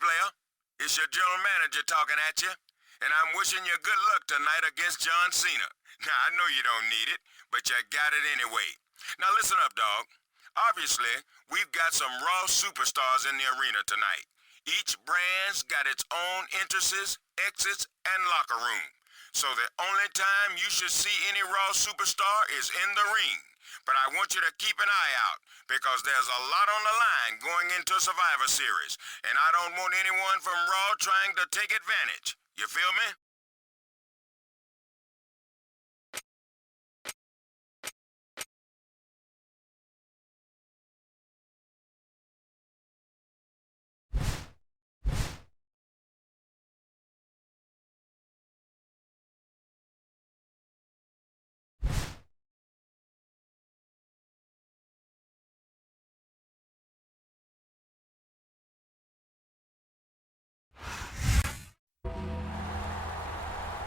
player. It's your general manager talking at you, and I'm wishing you good luck tonight against John Cena. Now, I know you don't need it, but you got it anyway. Now, listen up, dog. Obviously, we've got some Raw superstars in the arena tonight. Each brand's got its own entrances, exits, and locker room. So the only time you should see any Raw superstar is in the ring. But I want you to keep an eye out, because there's a lot on the line going into Survivor Series, and I don't want anyone from Raw trying to take advantage. You feel me?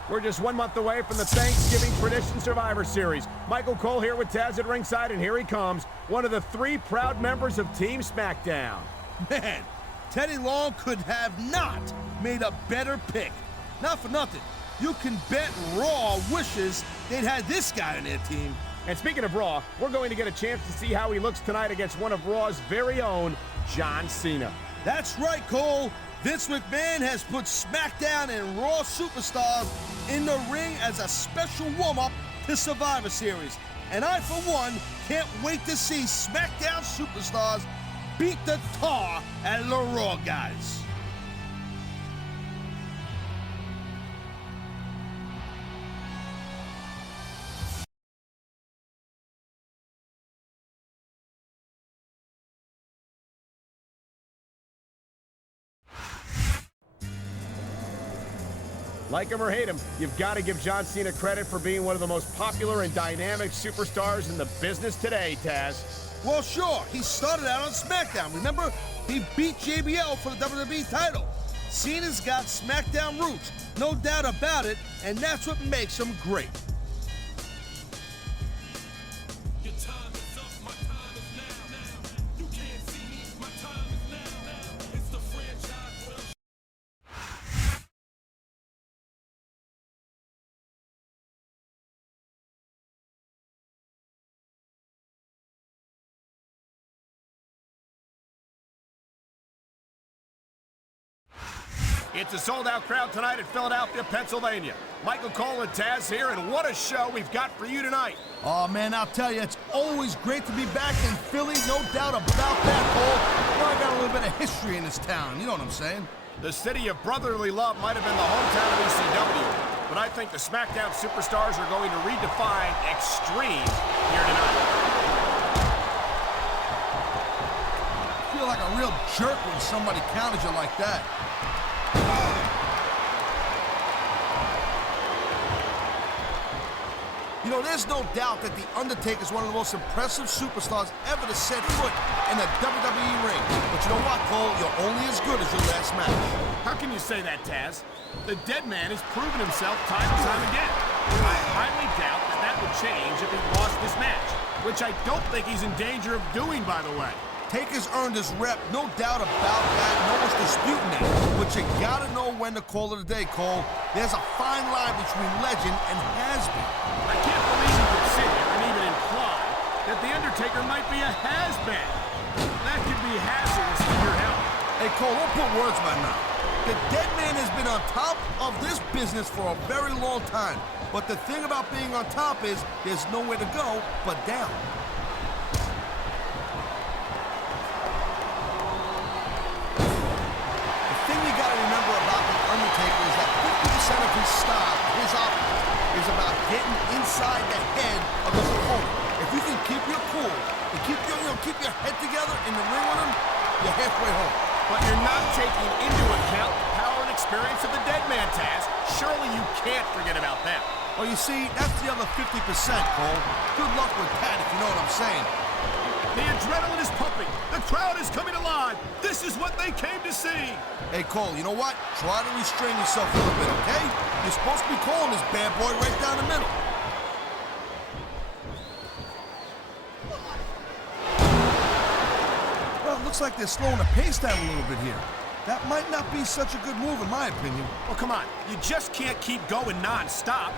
We're just 1 month away from the Thanksgiving Tradition Survivor Series. Michael Cole here with Taz at ringside, and here he comes, one of the 3 proud members of Team Smackdown. Man, Teddy Long could have not made a better pick. Not for nothing. You can bet Raw wishes they'd had this guy on their team. And speaking of Raw, we're going to get a chance to see how he looks tonight against one of Raw's very own, John Cena. That's right, Cole. Vince McMahon has put SmackDown and Raw superstars in the ring as a special warm-up to Survivor Series. And I, for one, can't wait to see SmackDown superstars beat the tar out of the Raw guys. Like him or hate him, you've got to give John Cena credit for being one of the most popular and dynamic superstars in the business today, Taz. Well, sure, he started out on SmackDown. Remember, he beat JBL for the WWE title. Cena's got SmackDown roots, no doubt about it, and that's what makes him great. It's a sold-out crowd tonight at Philadelphia, Pennsylvania. Michael Cole and Taz here, and what a show we've got for you tonight. Oh, man, I'll tell you, it's always great to be back in Philly, no doubt about that, Cole. Well, I got a little bit of history in this town, you know what I'm saying? The city of brotherly love might have been the hometown of ECW, but I think the SmackDown superstars are going to redefine extreme here tonight. I feel like a real jerk when somebody counters you like that. You know, there's no doubt that The Undertaker is one of the most impressive superstars ever to set foot in a WWE ring. But you know what, Cole? You're only as good as your last match. How can you say that, Taz? The dead man has proven himself time and time again. I highly doubt that would change if he lost this match, which I don't think he's in danger of doing, by the way. Taker's earned his rep, no doubt about that. No one's disputing that. But you gotta know when to call it a day, Cole. There's a fine line between legend and has-been. I can't believe you could sit here and even imply that The Undertaker might be a has-been. That could be hazardous to your health. Hey, Cole, don't put words in my mouth. The dead man has been on top of this business for a very long time. But the thing about being on top is there's nowhere to go but down. Of his style, his offense, is about getting inside the head of his opponent. If you can keep your cool and keep your head together in the ring with him, you're halfway home. But you're not taking into account the power and experience of the dead man, Taz. Surely you can't forget about that. Well, you see, that's the other 50%, Cole. Good luck with that, if you know what I'm saying. The adrenaline is pumping. The crowd is coming alive. This is what they came to see. Hey, Cole, you know what? Try to restrain yourself a little bit, okay? You're supposed to be calling this bad boy right down the middle. Well, it looks like they're slowing the pace down a little bit here. That might not be such a good move in my opinion. Well, come on. You just can't keep going non-stop.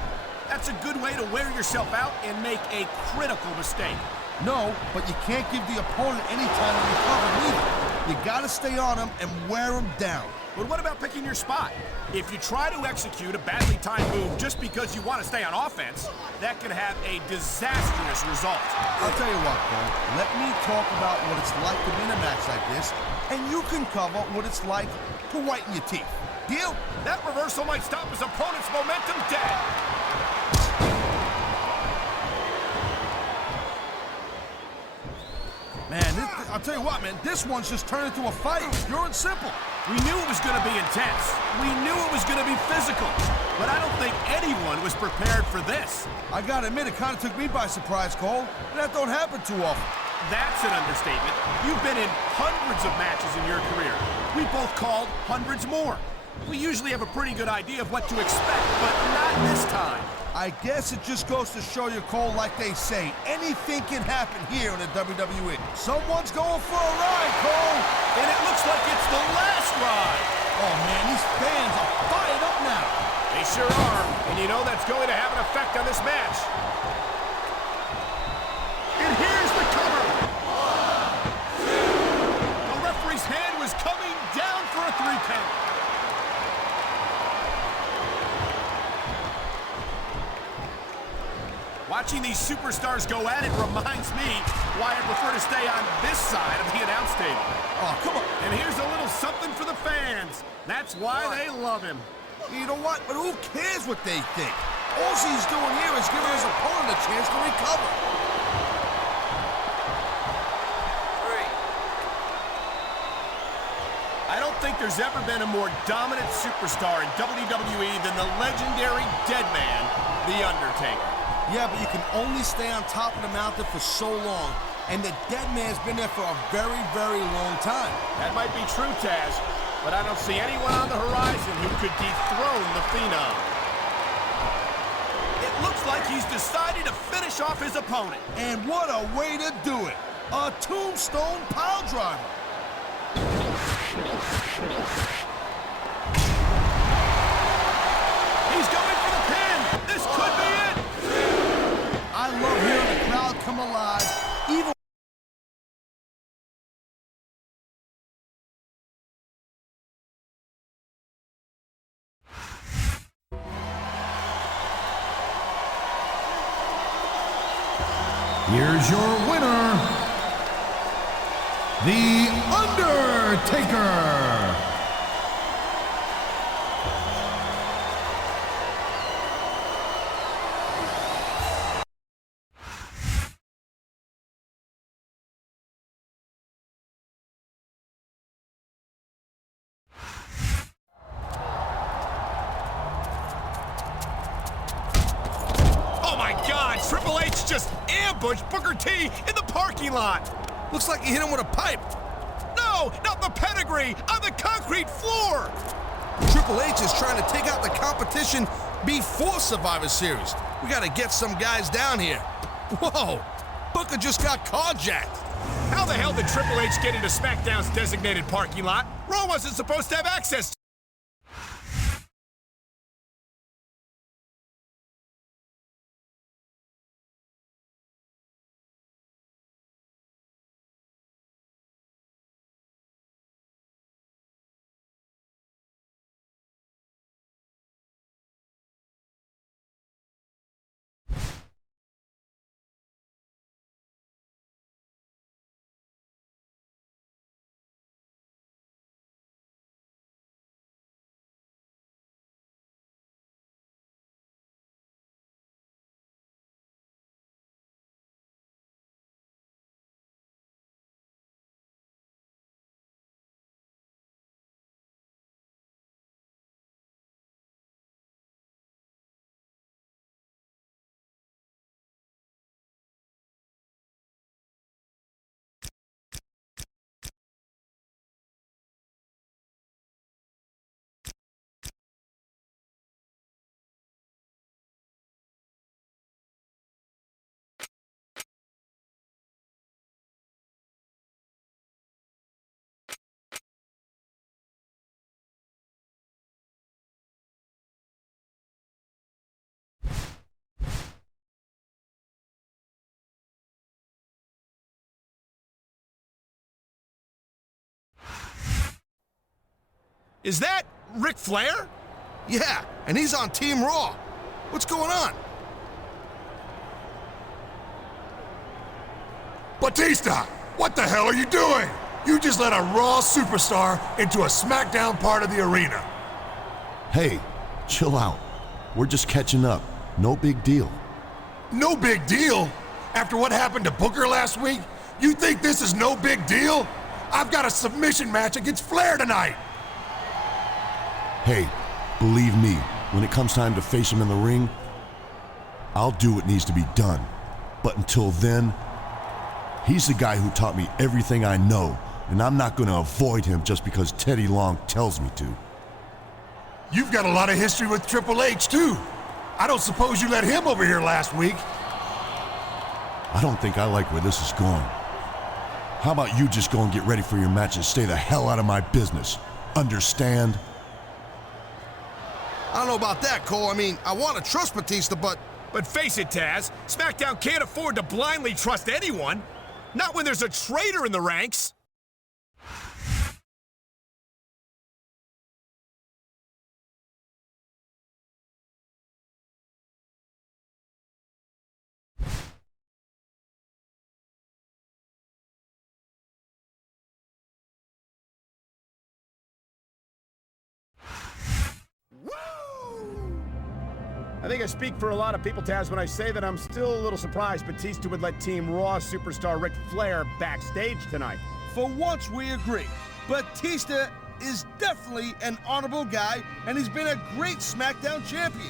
That's a good way to wear yourself out and make a critical mistake. No, but you can't give the opponent any time to recover either. You gotta stay on him and wear him down. But what about picking your spot? If you try to execute a badly timed move just because you want to stay on offense, that could have a disastrous result. I'll tell you what, Cole. Let me talk about what it's like to be in a match like this, and you can cover what it's like to whiten your teeth. Deal? That reversal might stop his opponent's momentum dead. Man, I'll tell you what, man, this one's just turned into a fight, pure and simple. We knew it was going to be intense. We knew it was going to be physical. But I don't think anyone was prepared for this. I gotta admit, it kind of took me by surprise, Cole. That don't happen too often. That's an understatement. You've been in hundreds of matches in your career. We both called hundreds more. We usually have a pretty good idea of what to expect, but not this time. I guess it just goes to show you, Cole, like they say, anything can happen here in the WWE. Someone's going for a ride, Cole! And it looks like it's the last ride. Oh, man, these fans are fired up now. They sure are, and you know that's going to have an effect on this match. And here's the cover. 1, 2. The referee's hand was coming down for a 3 count. Watching these superstars go at it reminds me why I prefer to stay on this side of the announce table. Oh, come on. And here's a little something for the fans. That's why they love him. You know what? But who cares what they think? All he's doing here is giving his opponent a chance to recover. 3. I don't think there's ever been a more dominant superstar in WWE than the legendary dead man, The Undertaker. Yeah, but you can only stay on top of the mountain for so long, and the dead man's been there for a very, very long time. That might be true, Taz, but I don't see anyone on the horizon who could dethrone the Phenom. It looks like he's decided to finish off his opponent. And what a way to do it! A tombstone pile driver. He's going for the pin. This could be it. I love hearing the crowd come alive, even Here's your winner, The Undertaker. Triple H just ambushed Booker T in the parking lot. looks like he hit him with a pipe. No, not the pedigree, on the concrete floor. Triple H is trying to take out the competition before Survivor Series. We gotta get some guys down here. Whoa, Booker just got carjacked. How the hell did Triple H get into SmackDown's designated parking lot? Raw wasn't supposed to have access to Is that Ric Flair? Yeah, and he's on Team Raw. What's going on? Batista, what the hell are you doing? You just let a Raw superstar into a Smackdown part of the arena. Hey, chill out. We're just catching up. No big deal. No big deal? After what happened to Booker last week, you think this is no big deal? I've got a submission match against Flair tonight. Hey, believe me, when it comes time to face him in the ring, I'll do what needs to be done. But until then, he's the guy who taught me everything I know, and I'm not going to avoid him just because Teddy Long tells me to. You've got a lot of history with Triple H, too. I don't suppose you let him over here last week. I don't think I like where this is going. How about you just go and get ready for your match and stay the hell out of my business? Understand? I don't know about that, Cole. I mean, I want to trust Batista, but... But face it, Taz, SmackDown can't afford to blindly trust anyone. Not when there's a traitor in the ranks. I think I speak for a lot of people, Taz, when I say that I'm still a little surprised Batista would let Team Raw superstar Ric Flair backstage tonight. For once, we agree. Batista is definitely an honorable guy, and he's been a great SmackDown champion.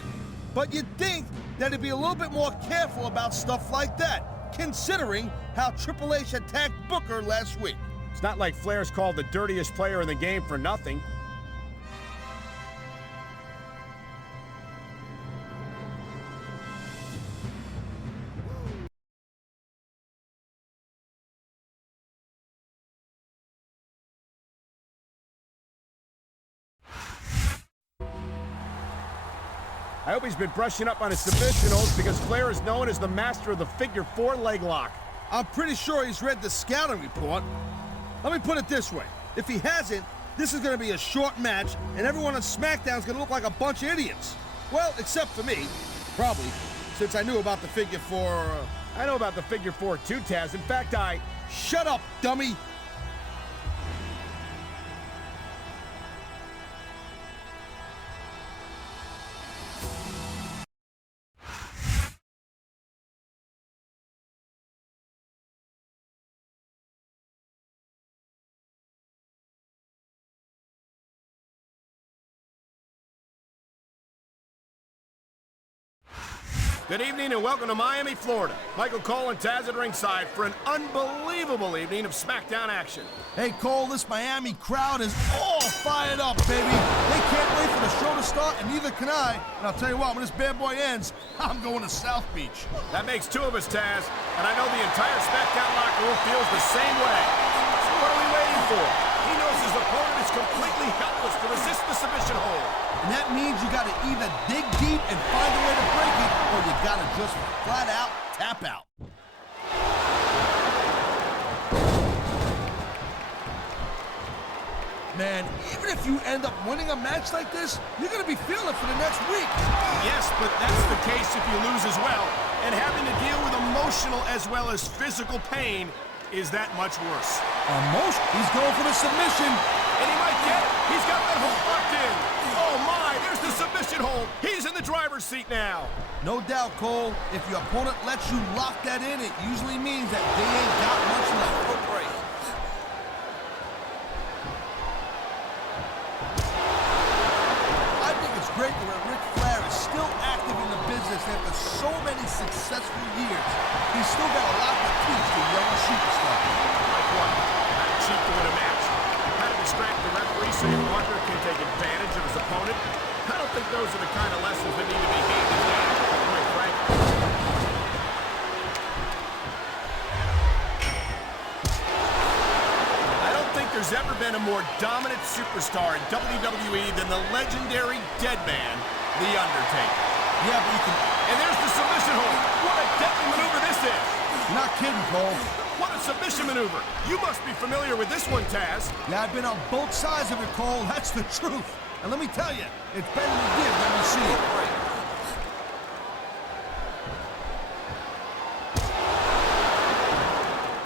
But you'd think that he'd be a little bit more careful about stuff like that, considering how Triple H attacked Booker last week. It's not like Flair's called the dirtiest player in the game for nothing. I hope he's been brushing up on his submission holds because Flair is known as the master of the figure 4 leg lock. I'm pretty sure he's read the scouting report. Let me put it this way. If he hasn't, this is going to be a short match, and everyone on SmackDown is going to look like a bunch of idiots. Well, except for me, probably, since I knew about the figure 4... I know about the figure 4 too, Taz. In fact, Shut up, dummy! Good evening and welcome to Miami, Florida. Michael Cole and Taz at ringside for an unbelievable evening of SmackDown action. Hey, Cole, this Miami crowd is all fired up, baby. They can't wait for the show to start, and neither can I. And I'll tell you what, when this bad boy ends, I'm going to South Beach. That makes 2 of us, Taz, and I know the entire SmackDown locker room feels the same way. So what are we waiting for? He knows his opponent is completely helpless to resist the submission hold. And that means you got to either dig deep and find a way to break it, or you got to just flat out tap out. Man, even if you end up winning a match like this, you're going to be feeling it for the next week. Yes, but that's the case if you lose as well. And having to deal with emotional as well as physical pain is that much worse. He's going for the submission. And he might get it. He's got that hold locked in. Oh my, there's the submission hold. He's in the driver's seat now. No doubt, Cole. If your opponent lets you lock that in, it usually means that they ain't got much left. Oh, great. I think it's great that Ric Flair is still active in the business after so many successful years. He's still got a lot to teach the younger superstar. Like what? How to cheat to win a match? How to distract the referee so your partner can take advantage of his opponent? I don't think those are the kind of lessons that need to be handed down, quite frankly. I don't think there's ever been a more dominant superstar in WWE than the legendary Deadman, The Undertaker. Yeah, but you can... And there's the submission hold. What a deadly maneuver this is. You're not kidding, Cole. What a submission maneuver. You must be familiar with this one, Taz. Yeah, I've been on both sides of it, Cole. That's the truth. And let me tell you, it's better to give than receive.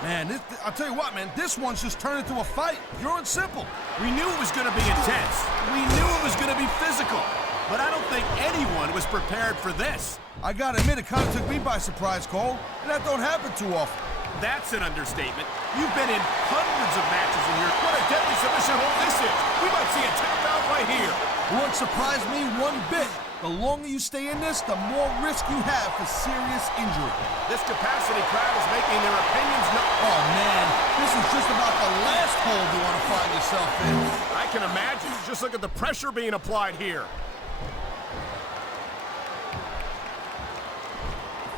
Man, I'll tell you what, man, this one's just turned into a fight. Pure and simple. We knew it was going to be intense. We knew it was going to be physical. But I don't think anyone was prepared for this. I gotta admit, it kind of took me by surprise, Cole. And that don't happen too often. That's an understatement. You've been in hundreds of matches in your... What a deadly submission hold this is. We might see a tap out right here. It wouldn't surprise me one bit. The longer you stay in this, the more risk you have for serious injury. This capacity crowd is making their opinions known. Oh, man, this is just about the last hold you want to find yourself in. I can imagine. Just look at the pressure being applied here.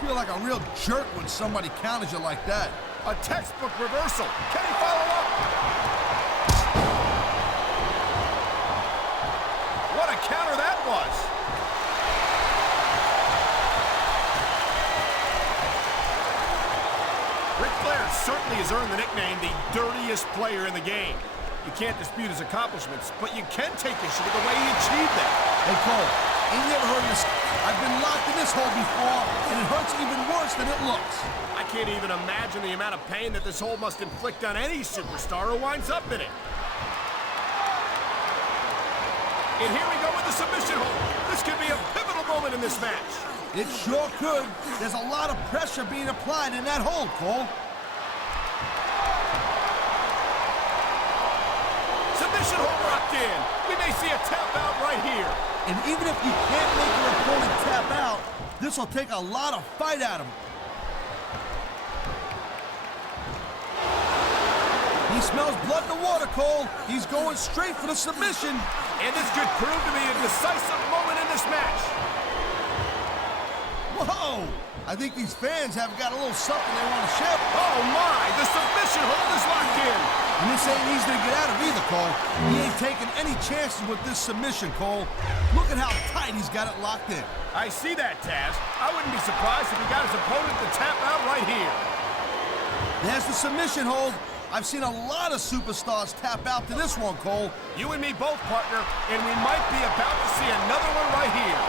I feel like a real jerk when somebody counters you like that. A textbook reversal. Can he follow up? What a counter that was. Ric Flair certainly has earned the nickname the dirtiest player in the game. You can't dispute his accomplishments, but you can take issue with the way he achieved them. Hey, Cole, ain't you ever heard of this? I've been locked in this hole before, and it hurts even worse than it looks. I can't even imagine the amount of pain that this hold must inflict on any superstar who winds up in it. And here we go with the submission hold. This could be a pivotal moment in this match. It sure could. There's a lot of pressure being applied in that hold, Cole. Submission hold locked in. We may see a tap out right here. And even if you can't make your opponent tap out, this will take a lot of fight out of him. He smells blood in the water, Cole. He's going straight for the submission. And this could prove to be a decisive moment in this match. Whoa! I think these fans have got a little something they want to share. Oh my! The submission hold is locked in. And this ain't easy to get out of either, Cole. He ain't taking any chances with this submission, Cole. Look at how tight he's got it locked in. I see that, Taz. I wouldn't be surprised if he got his opponent to tap out right here. There's the submission hold. I've seen a lot of superstars tap out to this one, Cole. You and me both, partner, and we might be about to see another one right here.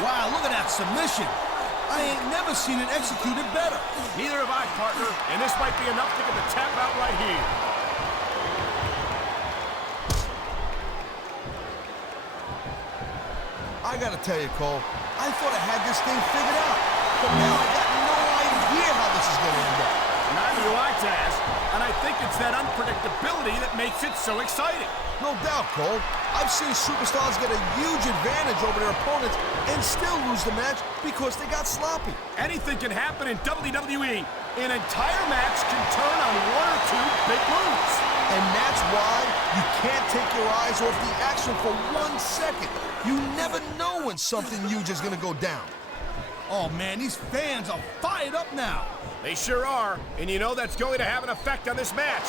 Wow, look at that submission. I ain't never seen it executed better. Neither have I, partner, and this might be enough to get the tap out right here. I gotta tell you, Cole, I thought I had this thing figured out, but now I got no idea how this is gonna end up. Neither do I, Taz, and I think it's that unpredictability that makes it so exciting. No doubt, Cole. I've seen superstars get a huge advantage over their opponents and still lose the match because they got sloppy. Anything can happen in WWE. An entire match can turn on one or two big moves. And that's why you can't take your eyes off the action for 1 second. You never know when something huge is gonna go down. Oh man, these fans are fired up now. They sure are, and you know that's going to have an effect on this match.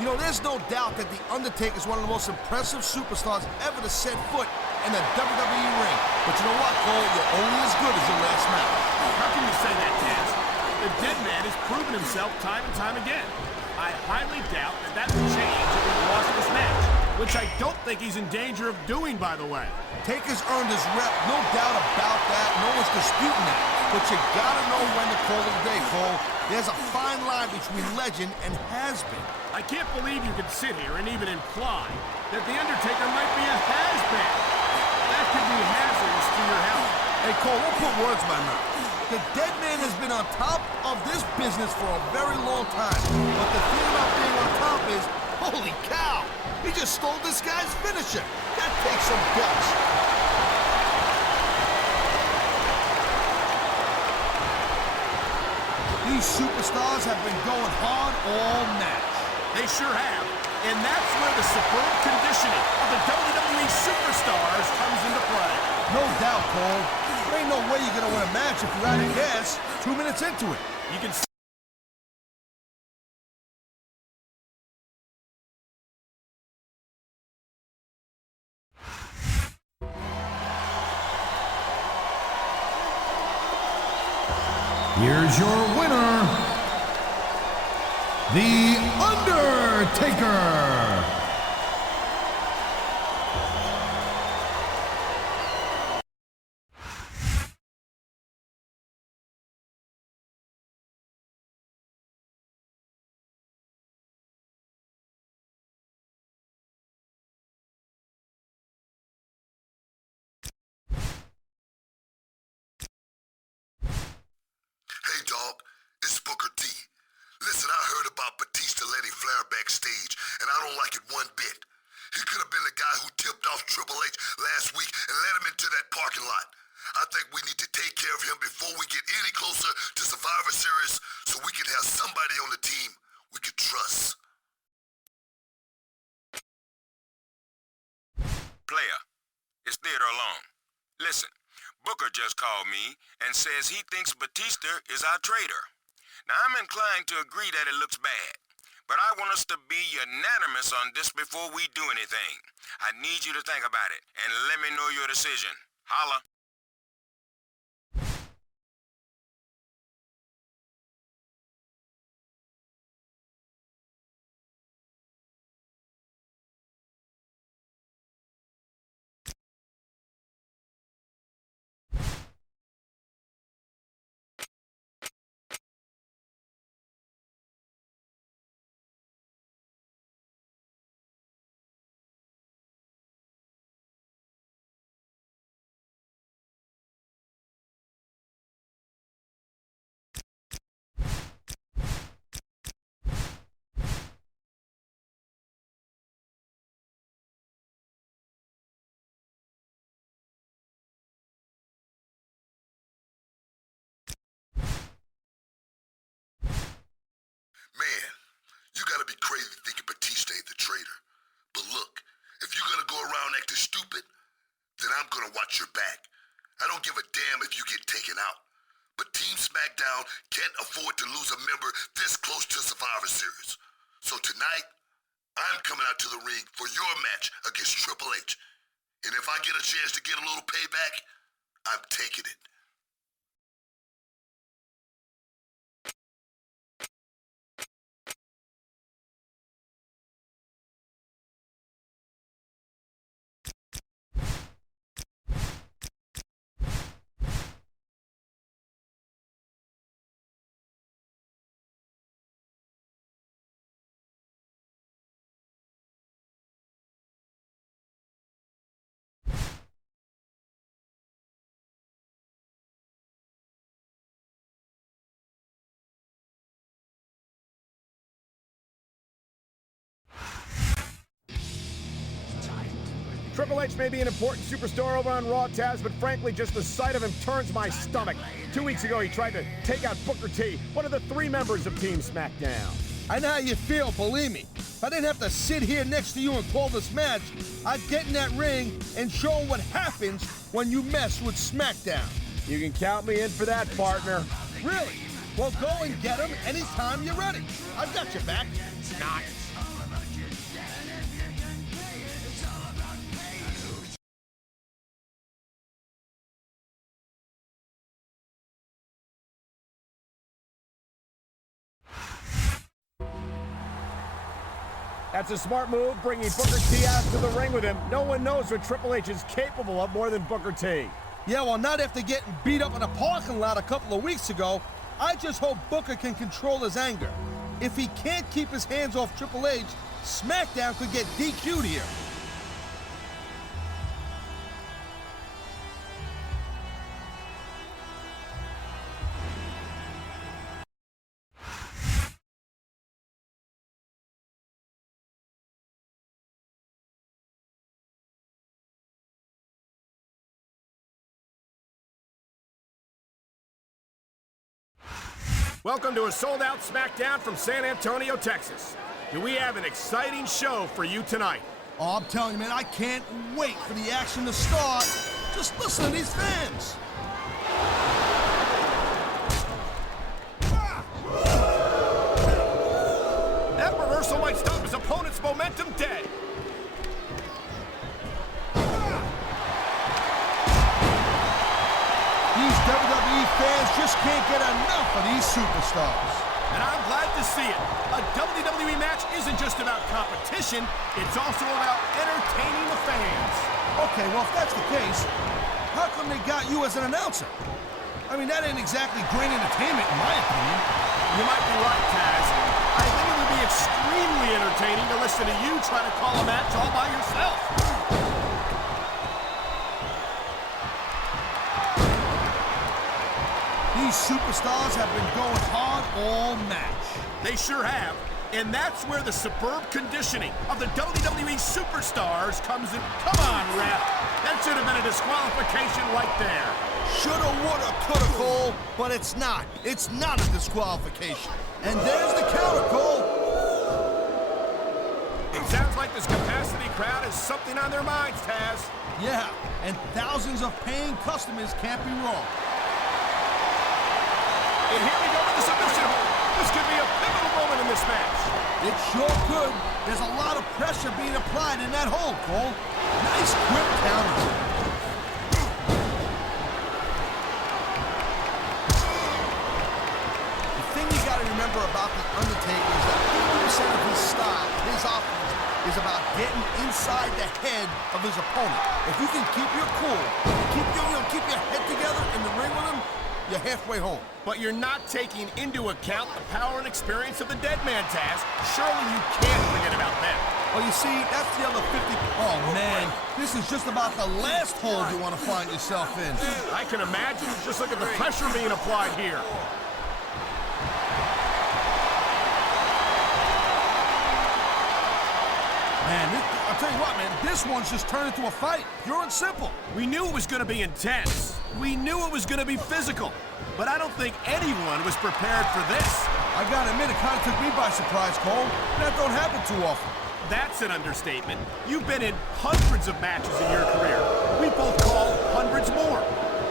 You know, there's no doubt that The Undertaker is one of the most impressive superstars ever to set foot in the WWE ring. But you know what, Cole? You're only as good as your last match. How can you say that, Taz? The dead man has proven himself time and time again. I highly doubt that would change if he lost this match, which I don't think he's in danger of doing, by the way. Taker's earned his rep, no doubt about that. No one's disputing that. But you gotta know when to call it a day, Cole. There's a fine line between legend and has-been. I can't believe you could sit here and even imply that The Undertaker might be a has-been. That could be hazardous to your health. Hey, Cole, don't put words in my mouth. The dead man has been on top of this business for a very long time. But the thing about being on top is, holy cow, he just stole this guy's finisher. That takes some guts. These superstars have been going hard all match. They sure have. And that's where the superb conditioning of the WWE superstars comes into play. No doubt, Cole. There ain't no way you're gonna win a match if you're out of gas 2 minutes into it. You can see Here's your winner, The Undertaker. Hey, dog, it's Booker T. Listen, I heard about Batista letting Flair backstage, and I don't like it one bit. He could have been the guy who tipped off Triple H last week and led him into that parking lot. I think we need to take care of him before we get any closer to Survivor Series so we can have somebody on the team we can trust. Player, it's Theater alone. Listen, Booker just called me and says he thinks Batista is our traitor. Now, I'm inclined to agree that it looks bad, but I want us to be unanimous on this before we do anything. I need you to think about it and let me know your decision. Holla. Man, you gotta be crazy thinking Batista ain't the traitor. But look, if you're gonna go around acting stupid, then I'm gonna watch your back. I don't give a damn if you get taken out. But Team Smackdown can't afford to lose a member this close to Survivor Series. So tonight, I'm coming out to the ring for your match against Triple H. And if I get a chance to get a little payback, I'm taking it. Triple H may be an important superstar over on Raw, Taz, but frankly, just the sight of him turns my stomach. 2 weeks ago, he tried to take out Booker T, one of the 3 members of Team Smackdown. I know how you feel, believe me. If I didn't have to sit here next to you and call this match, I'd get in that ring and show what happens when you mess with Smackdown. You can count me in for that, partner. Really? Well, go and get him anytime you're ready. I've got your back. Not. That's a smart move, bringing Booker T out to the ring with him. No one knows what Triple H is capable of more than Booker T. Yeah, well, not after getting beat up in a parking lot a couple of weeks ago. I just hope Booker can control his anger. If he can't keep his hands off Triple H, SmackDown could get DQ'd here. Welcome to a sold-out SmackDown from San Antonio, Texas. Do we have an exciting show for you tonight? Oh, I'm telling you, man, I can't wait for the action to start. Just listen to these fans. That reversal might stop his opponent's momentum dead. These WWE fans just can't get enough of these superstars. And I'm glad to see it. A WWE match isn't just about competition, it's also about entertaining the fans. Okay, well, if that's the case, how come they got you as an announcer? I mean, that ain't exactly great entertainment, in my opinion. You might be right, Taz. I think it would be extremely entertaining to listen to you try to call a match all by yourself. These superstars have been going hard all match. They sure have. And that's where the superb conditioning of the WWE superstars comes in. Come on, ref. That should have been a disqualification right there. Shoulda, woulda, coulda, Cole, but it's not. It's not a disqualification. And there's the counter, Cole. It sounds like this capacity crowd has something on their minds, Taz. Yeah, and thousands of paying customers can't be wrong. And here we go with the submission hold. This could be a pivotal moment in this match. It sure could. There's a lot of pressure being applied in that hold, Cole. Nice quick counter. The thing you got to remember about the Undertaker is that 50% of his style, his offense, is about getting inside the head of his opponent. If you can keep your cool, keep your head together in the ring with him, you're halfway home. But you're not taking into account the power and experience of the dead man, Taz. Surely you can't forget about them. Well, you see, that's the other 50. Oh, man. This is just about the last hold you want to find yourself in. I can imagine. Just look at the pressure being applied here. Man, I'll tell you what, man. This one's just turned into a fight. Pure and simple. We knew it was going to be intense. We knew it was going to be physical. But I don't think anyone was prepared for this. I gotta admit, it kind of took me by surprise, Cole. That don't happen too often. That's an understatement. You've been in hundreds of matches in your career. We both call hundreds more.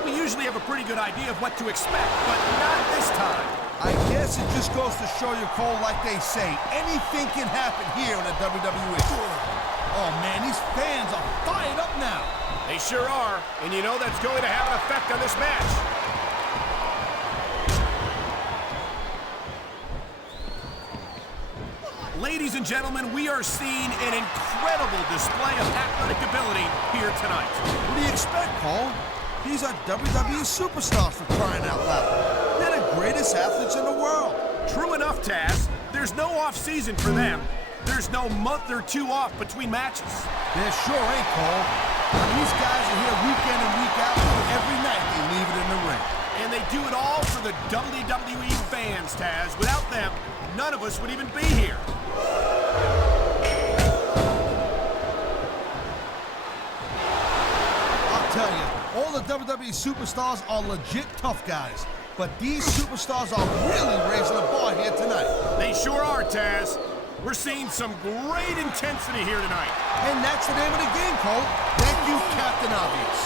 We usually have a pretty good idea of what to expect, but not this time. I guess it just goes to show you, Cole, like they say, anything can happen here in the WWE. Oh, man, these fans are fired up now. They sure are, and you know that's going to have an effect on this match. Ladies and gentlemen, we are seeing an incredible display of athletic ability here tonight. What do you expect, Cole? These are WWE superstars, for crying out loud. They're the greatest athletes in the world. True enough, Taz. There's no off-season for them. There's no month or two off between matches. There sure ain't, Cole. These guys are here week in and week out, and every night they leave it in the ring. And they do it all for the WWE fans, Taz. Without them, none of us would even be here. I'll tell you, all the WWE superstars are legit tough guys. But these superstars are really raising the bar here tonight. They sure are, Taz. We're seeing some great intensity here tonight. And that's the name of the game, Cole. Thank you, Captain Obvious.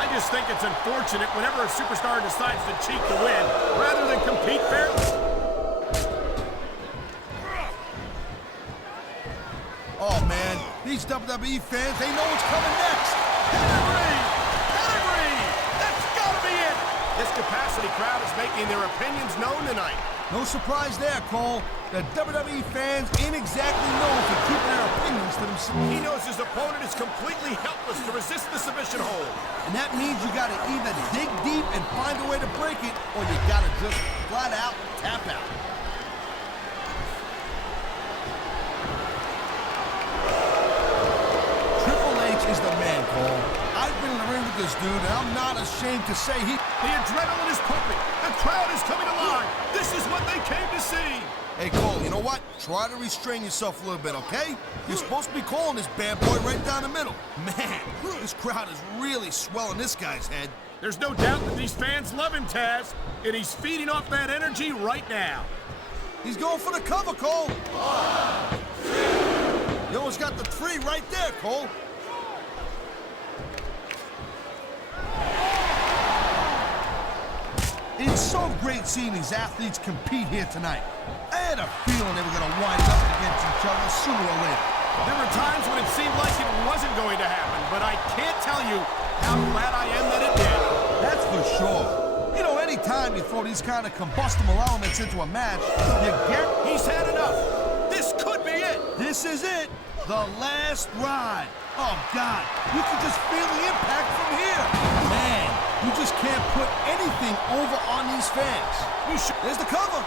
I just think it's unfortunate whenever a superstar decides to cheat to win, rather than compete fairly. Oh, man, these WWE fans, they know what's coming next. Pedigree! Pedigree! That's gotta be it! This capacity crowd is making their opinions known tonight. No surprise there, Cole. The WWE fans ain't exactly known for keeping their opinions to themselves. He knows his opponent is completely helpless to resist the submission hold. And that means you gotta either dig deep and find a way to break it, or you gotta just flat out tap out. Triple H is the man, Cole. I've been in the ring with this dude, and I'm not ashamed to say he... The adrenaline is pumping. The crowd is coming alive. This is what they came to see. Hey, Cole, you know what? Try to restrain yourself a little bit, okay? You're supposed to be calling this bad boy right down the middle. Man, this crowd is really swelling this guy's head. There's no doubt that these fans love him, Taz, and he's feeding off that energy right now. He's going for the cover, Cole. 1, 2. You almost got the 3 right there, Cole. It's so great seeing these athletes compete here tonight. I had a feeling they were going to wind up against each other sooner or later. There were times when it seemed like it wasn't going to happen, but I can't tell you how glad I am that it did. That's for sure. You know, any anytime you throw these kind of combustible elements into a match, you get... He's had enough. This could be it. This is it. The last ride. Oh, God. You can just feel the impact from here. Man, you just can't put anything over on these fans. There's the cover.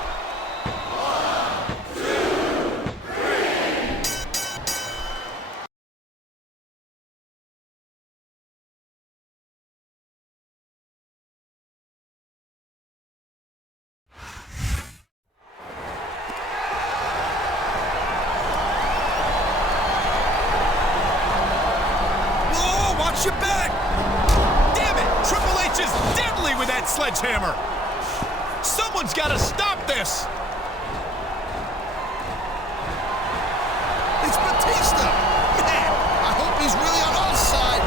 Your back! Damn it! Triple H is deadly with that sledgehammer! Someone's got to stop this! It's Batista! Man, I hope he's really on our side!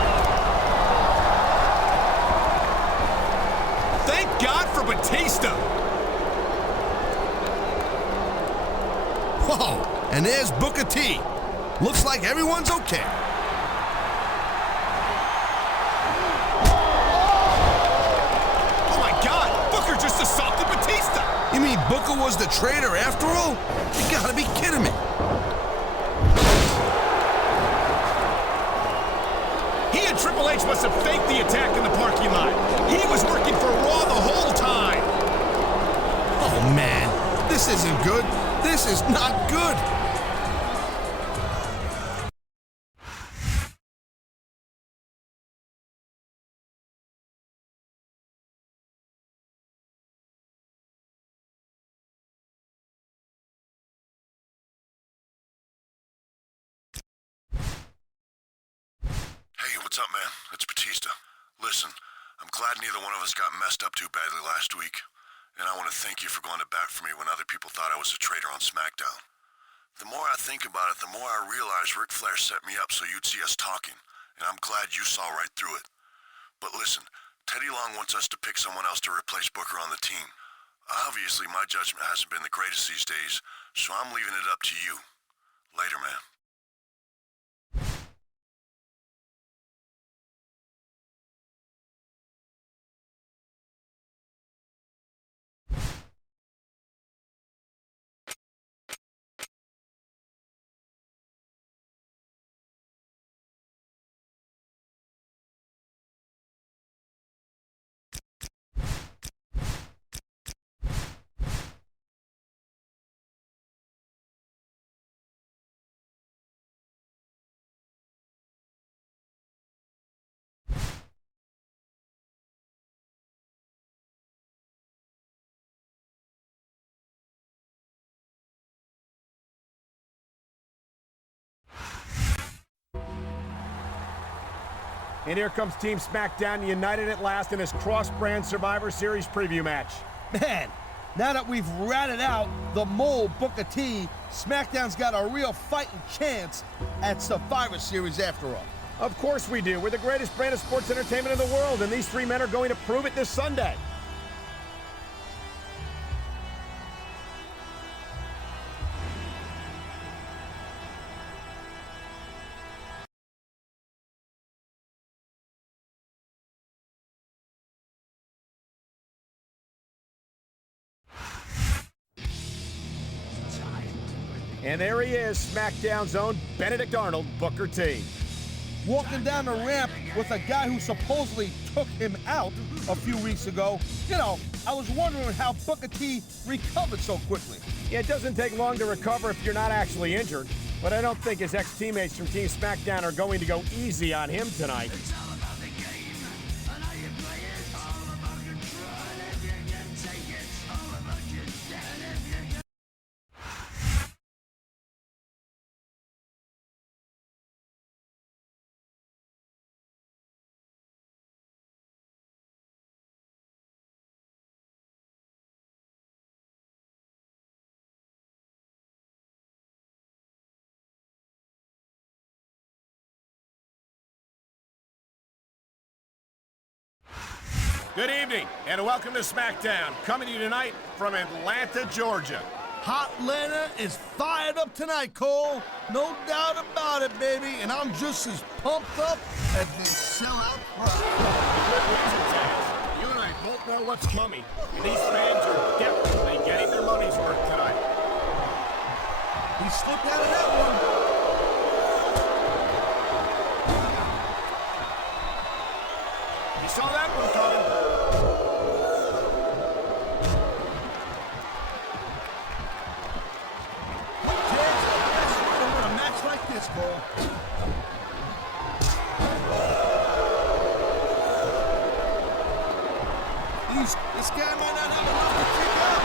Thank God for Batista! Whoa! And there's Booker T. Looks like everyone's okay. Just assaulted Batista! You mean Booker was the traitor after all? You gotta be kidding me. He and Triple H must have faked the attack in the parking lot. He was working for Raw the whole time. Oh, man. This isn't good. This is not good. What's up, man? It's Batista. Listen, I'm glad neither one of us got messed up too badly last week, and I want to thank you for going to bat for me when other people thought I was a traitor on Smackdown. The more I think about it, the more I realize Ric Flair set me up so you'd see us talking, and I'm glad you saw right through it. But listen, Teddy Long wants us to pick someone else to replace Booker on the team. Obviously, my judgment hasn't been the greatest these days, so I'm leaving it up to you. Later, man. And here comes Team Smackdown united at last in this cross-brand Survivor Series preview match. Man, now that we've ratted out the mole Booker T, SmackDown's got a real fighting chance at Survivor Series after all. Of course we do. We're the greatest brand of sports entertainment in the world, and these three men are going to prove it this Sunday. And there he is, SmackDown's own Benedict Arnold, Booker T. Walking down the ramp with a guy who supposedly took him out a few weeks ago. You know, I was wondering how Booker T recovered so quickly. Yeah, it doesn't take long to recover if you're not actually injured. But I don't think his ex-teammates from Team SmackDown are going to go easy on him tonight. Good evening, and welcome to Smackdown, coming to you tonight from Atlanta, Georgia. Hotlanta is fired up tonight, Cole. No doubt about it, baby. And I'm just as pumped up as the sellout crowd. You and I both know what's coming, and these fans are definitely getting their money's worth tonight. He slipped out of that one. You saw that one coming. A match like this, Cole. This guy might not have enough to pick up.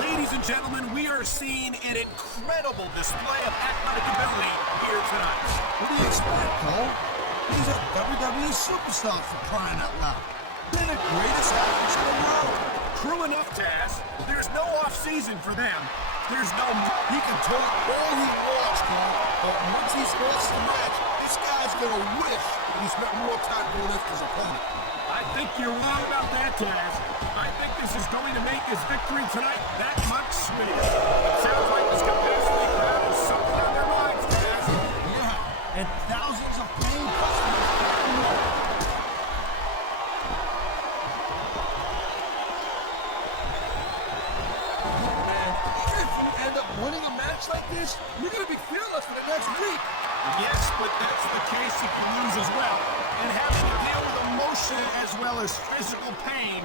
Ladies and gentlemen, we are seeing an incredible display of athletic ability here tonight. What do you expect, Cole? He's a WWE superstar for crying out loud. They're the greatest athletes in the world. True enough, Taz. There's no off-season for them. There's no... He can talk all he wants, Cole, but once he's lost the match, this guy's gonna wish he spent more time to lift his opponent. I think you're wrong about that, Taz. I think this is going to make his victory tonight that much sweeter. It sounds like this capacity crowd has something on their minds, Taz. Yeah, and thousands of paying customers. Winning a match like this, you're going to be fearless for the next week. Yes, but that's the case you can lose as well. And having to deal with emotion as well as physical pain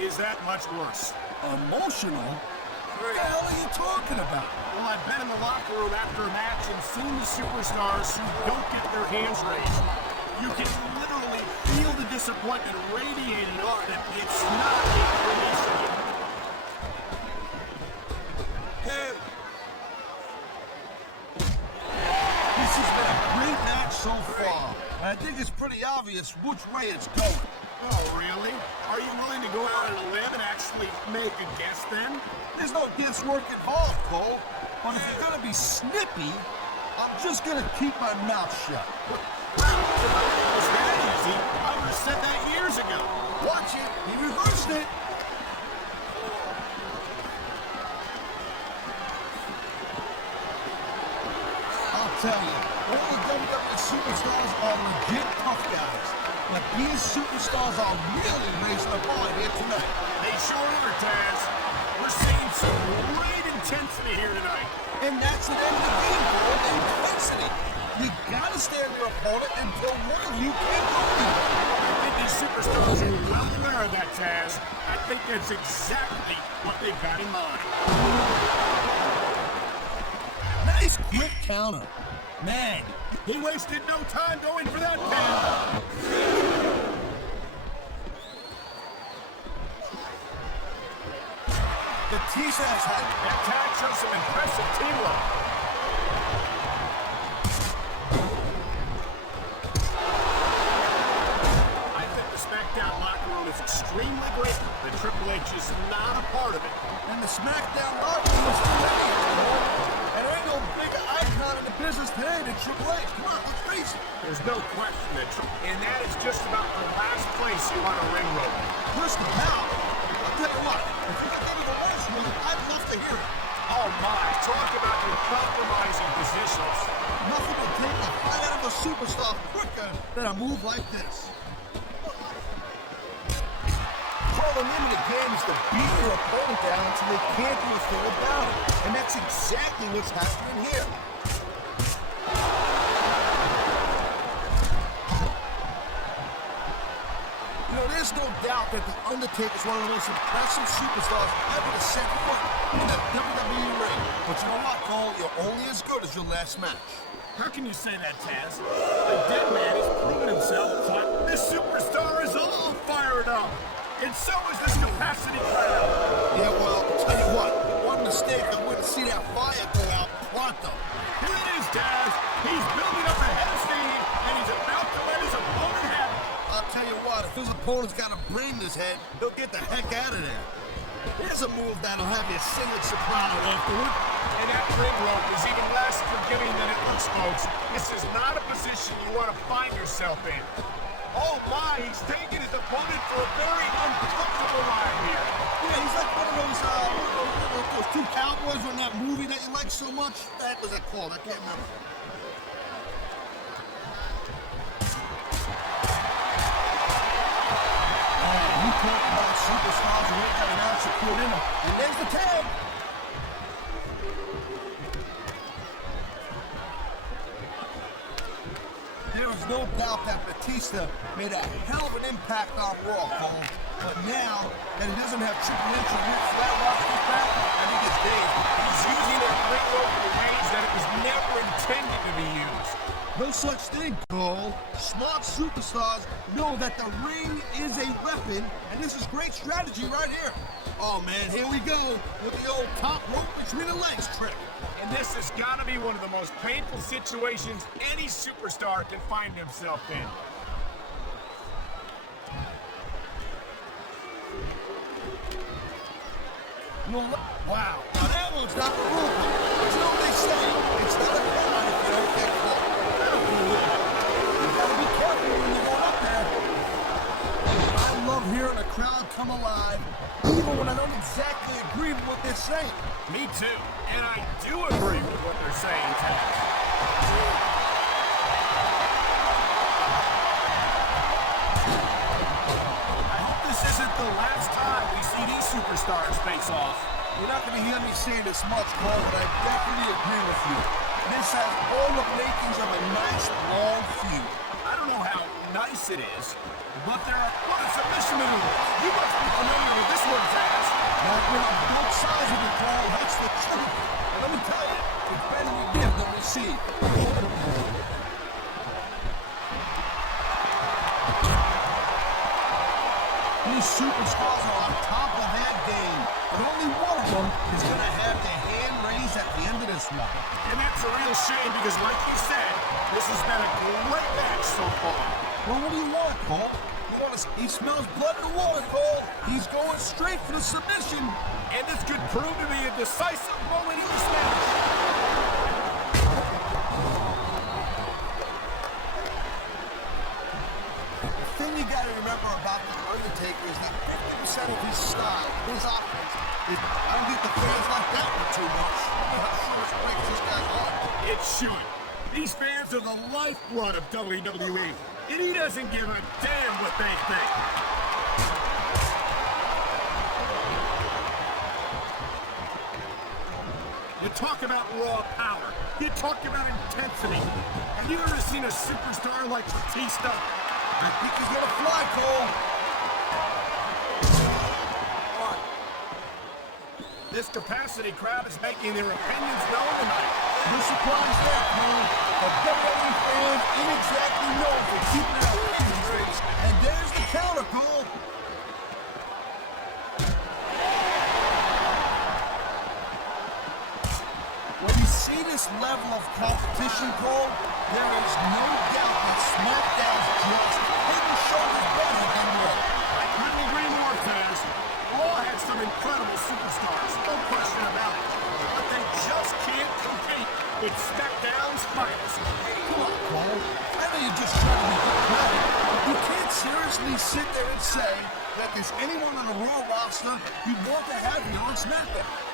is that much worse. Emotional? What the hell are you talking about? Well, I've been in the locker room after a match and seen the superstars who don't get their hands raised. You can literally feel the disappointment radiating on them. It's not a elimination. So far, I think it's pretty obvious which way it's going. Oh, really? Are you willing to go out on a limb and actually make a guess then? There's no guesswork involved, Cole. But if you're gonna be snippy, I'm just gonna keep my mouth shut. Well, if it was that easy, I would have said that years ago. Watch it. He reversed it. I'll tell you, all the WWE superstars are legit tough guys. But these superstars are really raising the bar here tonight. They sure are, Taz. We're seeing some great intensity here tonight. And that's the end of the game, Cole. Intensity. You gotta stand your opponent until one of you can move. I think these superstars are well aware of that, Taz. I think that's exactly what they've got in mind. Nice quick counter. Man, he wasted no time going for that pin. The T-Shirts had that tag shows some impressive teamwork. I think the Smackdown locker room is extremely grateful that Triple H is not a part of it. And the Smackdown locker room is still and there ain't no bigger icon in the business today than Triple H. Come on, let's face it. There's no question that and that is just about the last place you want a ring rope. Listen, now, I'll tell you what, if you can give me the last one, I'd love to hear it. Oh my, talk about your compromising positions. Nothing will take the fight out of a superstar quicker than a move like this. Calling him in the game is to beat your opponent down until they can't do a thing about it. And that's exactly what's happening here. You know, there's no doubt that The Undertaker is one of the most impressive superstars ever to set foot in the WWE ring. But you know what, Cole? You're only as good as your last match. How can you say that, Taz? The dead man has proven himself, but this superstar is all fired up. And so is this capacity crowd. Yeah, well, I'll tell you what. One mistake, I wouldn't see that fire go out pronto. Here it is, Taz. He's building up ahead of steam, and he's about to let his opponent have it. I'll tell you what, if his opponent's got a brain in his head, he'll get the heck out of there. Here's a move that'll have you singing soprano afterward. And that ring rope is even less forgiving than it looks, folks. This is not a position you want to find yourself in. Oh my, he's taking his opponent for a very uncomfortable ride here. Yeah, he's like one of those two cowboys from that movie that you like so much. That was it called, I can't remember. You talk about superstars who ain't got an ounce of food in them. And there's the tag. There is no doubt that Batista made a hell of an impact on Raw, Cole. But now that he doesn't have Triple H or Ric Flair rosters back, I think it's Dave. He's using that ring rope in ways that it was never intended to be used. No such thing, Cole. Smart superstars know that the ring is a weapon, and this is great strategy right here. Oh, man, here we go with the old top rope between the legs trick. And this has got to be one of the most painful situations any superstar can find himself in. No, wow. Now that one's not the rule. But you know what they say? It's not a crime if you don't get caught. I don't believe it. You gotta be careful when you're going up there. I love hearing a crowd come alive, even when I don't exactly agree with what they're saying. Me too. And I do agree with what they're saying, Taz. I hope this isn't the last time we see these superstars face off. You're not going to hear me say this much, Cole, but I definitely agree with you. This has all the makings of a nice, long feud. I don't know how nice it is, but there are a lot of submission maneuvers. You must be familiar with this one, Taz. I've been on both sides of the Cole, that's the truth. And let me tell you, it's better to give than receive. These superstars are on top of their game, but only one of them is going to have their hand raised at the end of this one. And that's a real shame because, like you said, this has been a great match so far. Well, what do you want, Cole? He smells blood in the water, Cole. He's going straight for the submission. And this could prove to be a decisive moment in this match. The thing you got to remember about the Undertaker is that 50% of his style, his offense, is I don't get the fans like that one too much. I'm sure this breaks this guy's heart. It should. These fans are the lifeblood of WWE, and he doesn't give a damn what they think. You talk about raw power. You talk about intensity. Have you ever seen a superstar like Batista? I think he's gonna fly, Cole. This capacity crowd is making their opinions known tonight. No surprise there, Cole. The WWE fans ain't exactly known for keeping their opinions raised. And there's the counter, Cole. When you see this level of competition, Cole, there is no doubt that Smackdown's just head and shoulders better than Raw. I couldn't agree more, Taz. Raw had some incredible superstars, no question about it. But they just can't compete with Smackdown's finest. Come on, Cole. I know you're just trying to be diplomatic. You can't seriously sit there and say that there's anyone on the Raw roster you'd want to have here on SmackDown.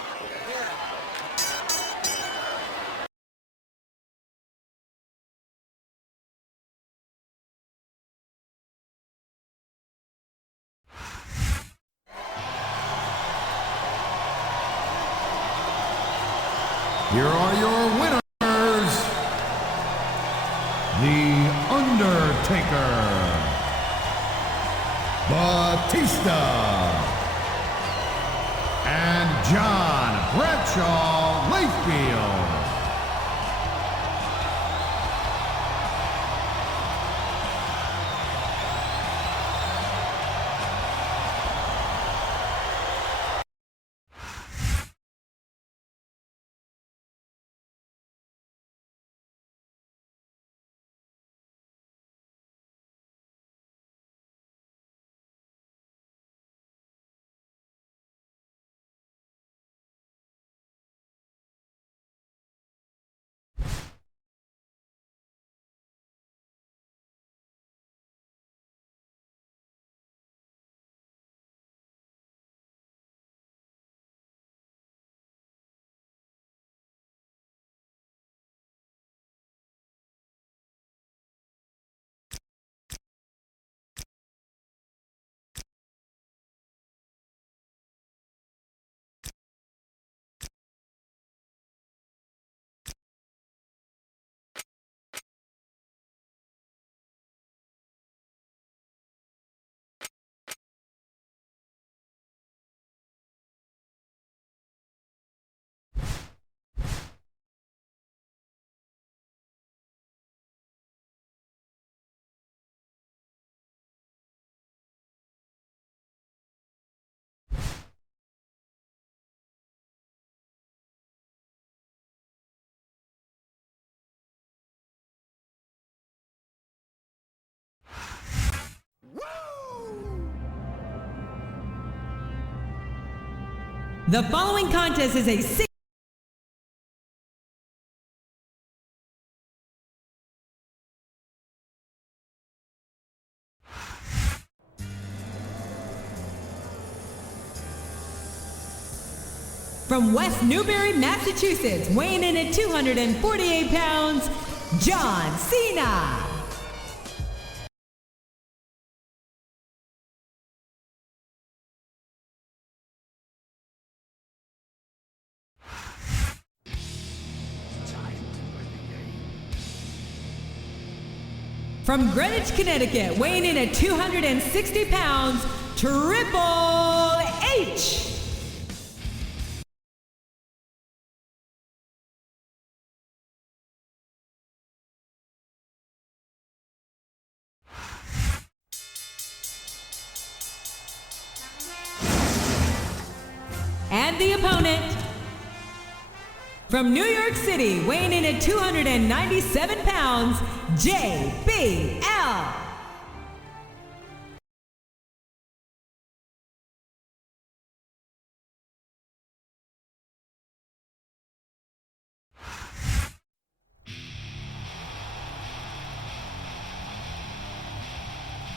Here are your winners, The Undertaker, Batista, and John Bradshaw Layfield. The following contest is a from West Newbury, Massachusetts, weighing in at 248 pounds, John Cena. From Greenwich, Connecticut, weighing in at 260 pounds, Triple H. And the opponent, from New York City, weighing in at 297 pounds, JBL.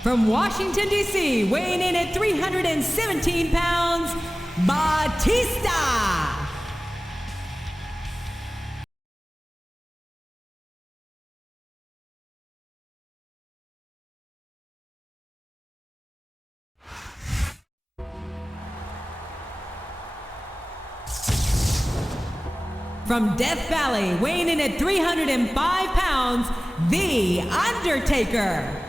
From Washington, D.C., weighing in at 317 pounds, Batista. From Death Valley, weighing in at 305 pounds, The Undertaker.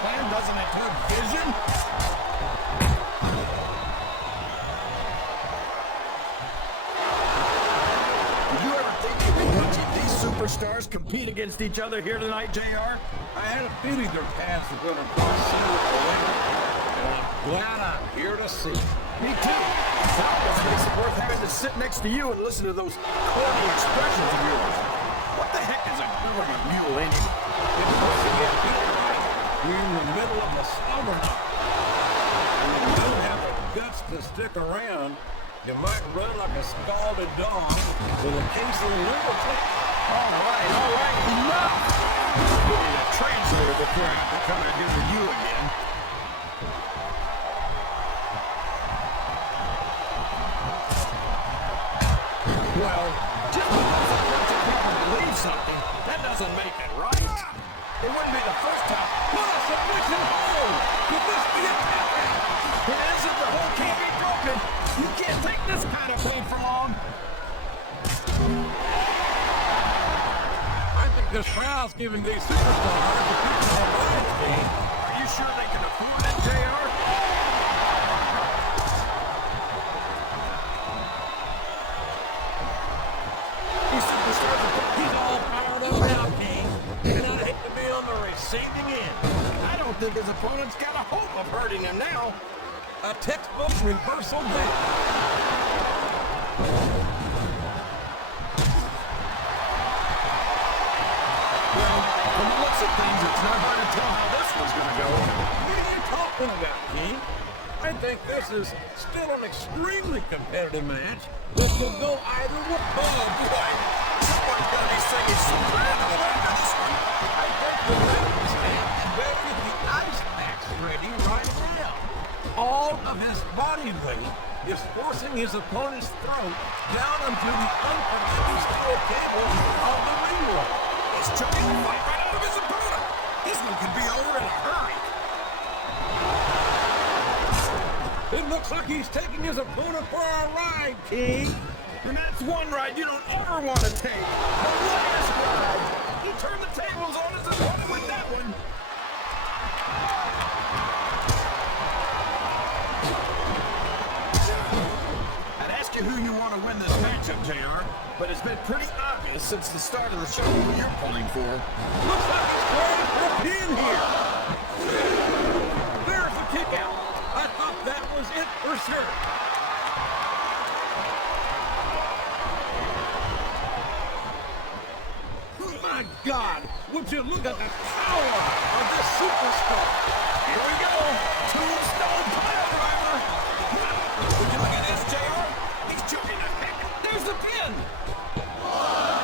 Plan doesn't include vision. Did you ever think you'd be watching these superstars compete against each other here tonight, JR? I had a feeling their paths were going to cross sooner or later, and I'm glad I'm here to see it. Me too. That makes it worth having to sit next to you and listen to those corny expressions of yours. What the heck is a gourmet mule anyway? It's supposed to get beat right. We're in the middle of a summer now. And if you don't have the guts to stick around, you might run like a scalded dog with a case of lubricant. All right, enough! You need a translator before I have to come out here with you again. Well, just because I want you to believe something, that doesn't make it right. It wouldn't be the first time. What a submission hold! Could this be a tap out? It isn't, the hold can't be broken. You can't take this kind of pain for long. I think this crowd's giving these superstars the people of life game. Are you sure they can afford it, JR? These superstars he's all fired up now, King. And I'd hate to be on the receiving end. I don't think his opponent's got a hope of hurting him now. A textbook reversal bit. Well, from the looks of things, it's not hard to tell how this one's going to go. What are you talking about, King? I think this is still an extremely competitive match that will go either way. Oh, boy. Someone's going to be singing soprano after this one. I think the witness better get the ice axe ready right now. All of his body weight is forcing his opponent's throat down onto the unforgiving steel cable of the ring rope. He's chucking the fight right out of his opponent. This one could be over in a hurry. It looks like he's taking his opponent for a ride, King. And that's one ride you don't ever want to take. The last ride. He turned the table since the start of the show what you're pulling for. Looks like he's going for a pin here. There's the kick out. I thought that was it for sure. My God, would you look at the power of this superstar? Here we go. Tombstone pile driver. Would you look at this, JR? He's choking the heck. There's the pin. Oh,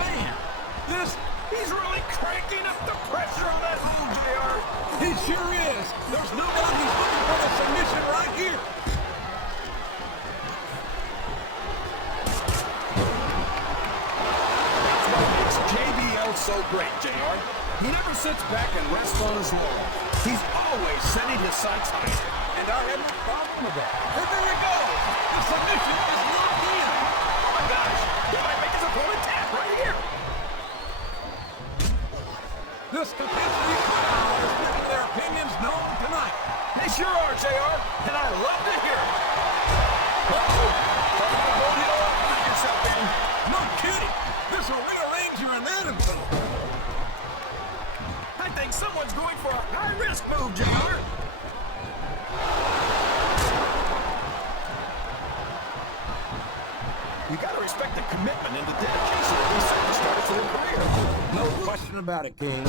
man. He's really cranking up the pressure on that hole, JR. He sure is. There's no doubt he's looking for the submission right here. So great, JR. He never sits back and rests on his laurels. He's always setting his sights higher. And I have no problem with that. And there he goes. The submission is locked in. Oh my gosh. He might make his opponent tap right here. This capacity crowd is making their opinions known tonight. They sure are, JR. And I love to hear it. Put yourself in. No kidding. This will rearrange your anatomy. I think someone's going for a high-risk move, JR. You gotta respect the commitment and the dedication of these superstars to their career. No question about it, King.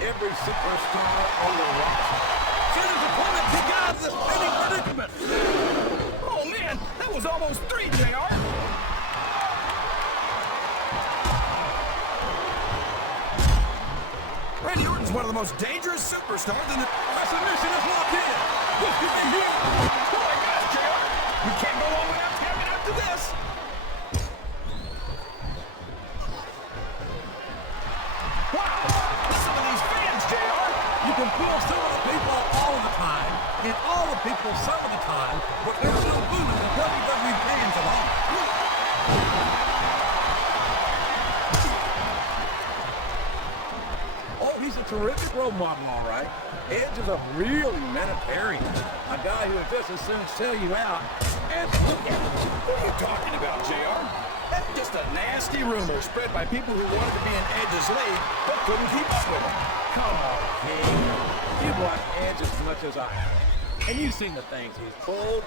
Every superstar on the roster sees his opponent kick out of this spinning predicament. Oh, man, that was almost 3, JR. Randy Orton's one of the most dangerous superstars in the... submission is locked in. This could be huge. Oh my gosh, JR. You can't go on without tapping after this. Wow. Listen to these fans, JR. You can feel some of the people all the time. And all the people some of the time. But there's no booze in WWE fans at all. He's a terrific role model, all right. Edge is a real humanitarian. A guy who would just as soon sell you out as look at him. What are you talking about, JR? That's just a nasty rumor spread by people who wanted to be in Edge's league but couldn't keep up with him. Come on, King. You've watched Edge as much as I have. And you've seen the things he's pulled.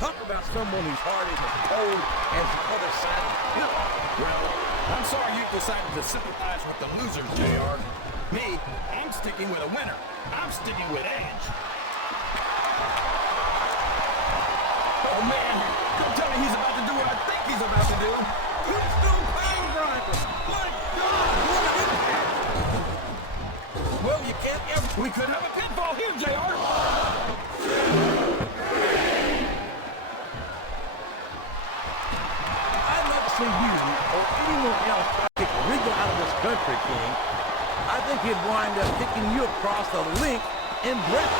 Talk about someone whose heart is as cold as the other side of the hill. Well, I'm sorry you decided to sympathize with the losers, JR. Me, I'm sticking with a winner. I'm sticking with Edge. Oh, man. Don't tell me he's about to do what I think he's about to do. Tombstone pile driver. My God, what an impact. Well, you can't ever... We could have a pinfall here, JR. I'd love to see you or anyone else try to kick Regal out of this country, King. I think he'd wind up kicking you across the link in breath.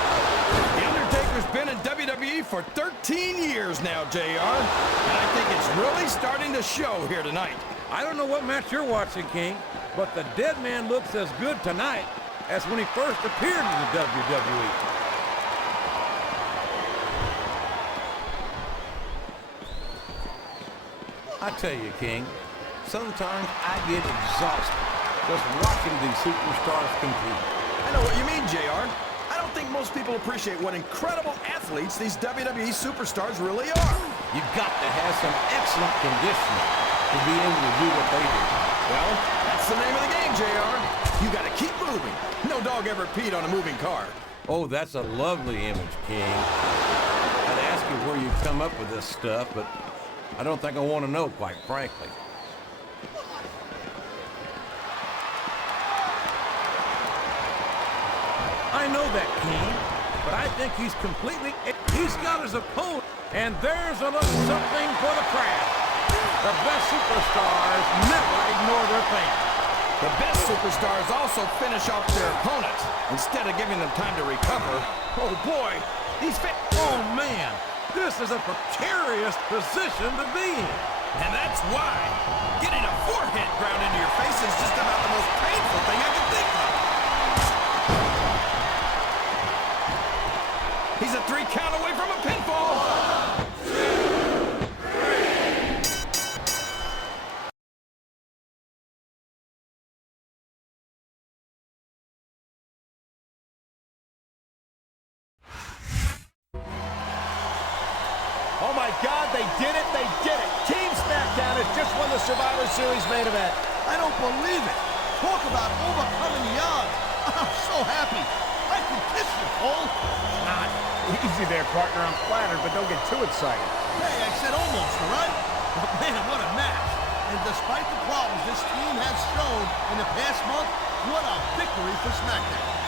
The Undertaker's been in WWE for 13 years now, JR. And I think it's really starting to show here tonight. I don't know what match you're watching, King, but the dead man looks as good tonight as when he first appeared in the WWE. I tell you, King, sometimes I get exhausted just watching these superstars compete. I know what you mean, JR. I don't think most people appreciate what incredible athletes these WWE superstars really are. You've got to have some excellent conditioning to be able to do what they do. Well, that's the name of the game, JR. You got to keep moving. No dog ever peed on a moving car. Oh, that's a lovely image, King. I'd ask you where you come up with this stuff, but I don't think I want to know, quite frankly. I know that, King, but I think he's completely... He's got his opponent, and there's a little something for the crowd. The best superstars never ignore their fans. The best superstars also finish off their opponents instead of giving them time to recover. Oh, boy, these fans... Oh, man, this is a precarious position to be in. And that's why getting a forehead ground into your face is just about the most painful thing I can think of. He's a 3 count away from a pinfall. my God, they did it, they did it. Team Smackdown has just won the Survivor Series main event. I don't believe it. Talk about overcoming the odds. I'm so happy. I can kiss you, Cole. Not easy there, partner. I'm flattered, but don't get too excited. Hey, I said almost, all right? But man, what a match. And despite the problems this team has shown in the past month, what a victory for SmackDown.